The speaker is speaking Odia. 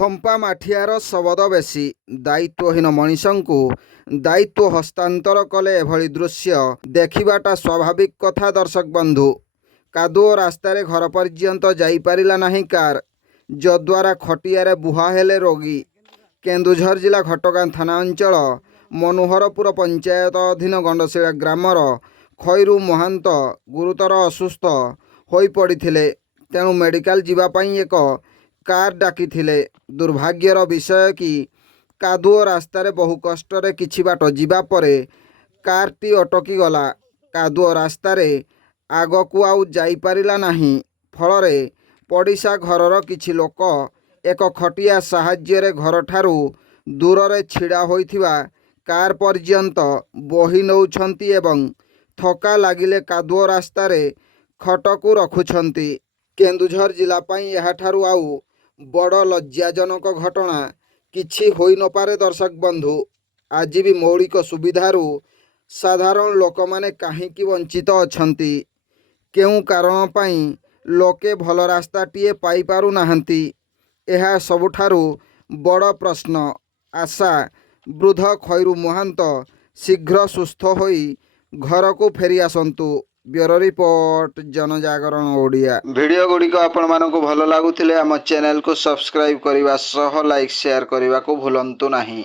ଫମ୍ପା ମାଠିଆର ଶବଦ ବେଶୀ। ଦାୟିତ୍ୱହୀନ ମଣିଷଙ୍କୁ ଦାୟିତ୍ୱ ହସ୍ତାନ୍ତର କଲେ ଏଭଳି ଦୃଶ୍ୟ ଦେଖିବାଟା ସ୍ୱାଭାବିକ କଥା। ଦର୍ଶକ ବନ୍ଧୁ, କାଦୁଅ ରାସ୍ତାରେ ଘର ପର୍ଯ୍ୟନ୍ତ ଯାଇପାରିଲା ନାହିଁ କାର୍, ଯଦ୍ୱାରା ଖଟିଆରେ ବୁହା ହେଲେ ରୋଗୀ। କେନ୍ଦୁଝର ଜିଲ୍ଲା ଘଟଗାଁ ଥାନା ଅଞ୍ଚଳ ମନୋହରପୁର ପଞ୍ଚାୟତ ଅଧୀନ ଗଣ୍ଡଶିଳା ଗ୍ରାମର ଖଇରୁ ମହାନ୍ତ ଗୁରୁତର ଅସୁସ୍ଥ ହୋଇପଡ଼ିଥିଲେ। ତେଣୁ ମେଡିକାଲ ଯିବା ପାଇଁ ଏକ କାର୍ ଡାକିଥିଲେ। ଦୁର୍ଭାଗ୍ୟର ବିଷୟ କି କାଦୁଅ ରାସ୍ତାରେ ବହୁ କଷ୍ଟରେ କିଛି ବାଟ ଯିବା ପରେ କାର୍ଟି ଅଟକିଗଲା। କାଦୁଅ ରାସ୍ତାରେ ଆଗକୁ ଆଉ ଯାଇପାରିଲା ନାହିଁ। ଫଳରେ ପଡ଼ିଶା ଘରର କିଛି ଲୋକ ଏକ ଖଟିଆ ସାହାଯ୍ୟରେ ଘରଠାରୁ ଦୂରରେ ଛିଡ଼ା ହୋଇଥିବା କାର୍ ପର୍ଯ୍ୟନ୍ତ ବୋହି ନେଉଛନ୍ତି ଏବଂ ଥକା ଲାଗିଲେ କାଦୁଅ ରାସ୍ତାରେ ଖଟକୁ ରଖୁଛନ୍ତି। କେନ୍ଦୁଝର ଜିଲ୍ଲା ପାଇଁ ଏହାଠାରୁ ଆଉ ବଡ଼ ଲଜ୍ଜାଜନକ ଘଟଣା କିଛି ହୋଇନପାରେ। ଦର୍ଶକ ବନ୍ଧୁ, ଆଜି ବି ମୌଳିକ ସୁବିଧାରୁ ସାଧାରଣ ଲୋକମାନେ କାହିଁକି ବଞ୍ଚିତ ଅଛନ୍ତି? କେଉଁ କାରଣ ପାଇଁ ଲୋକେ ଭଲ ରାସ୍ତାଟିଏ ପାଇପାରୁନାହାନ୍ତି? ଏହା ସବୁଠାରୁ ବଡ଼ ପ୍ରଶ୍ନ। ଆଶା ବୃଦ୍ଧ ଖଇରୁ ମହାନ୍ତ ଶୀଘ୍ର ସୁସ୍ଥ ହୋଇ ଘରକୁ ଫେରିଆସନ୍ତୁ। Bureau report, Janajagaran Odia. Video ଗୁଡ଼ିକ ଆପଣମାନଙ୍କୁ ଭଲ ଲାଗୁଥିଲେ ଆମ ଚ୍ୟାନେଲକୁ ସବସ୍କ୍ରାଇବ୍ କରିବା ସହ ଲାଇକ୍ ସେୟାର କରିବାକୁ ଭୁଲନ୍ତୁ ନାହିଁ।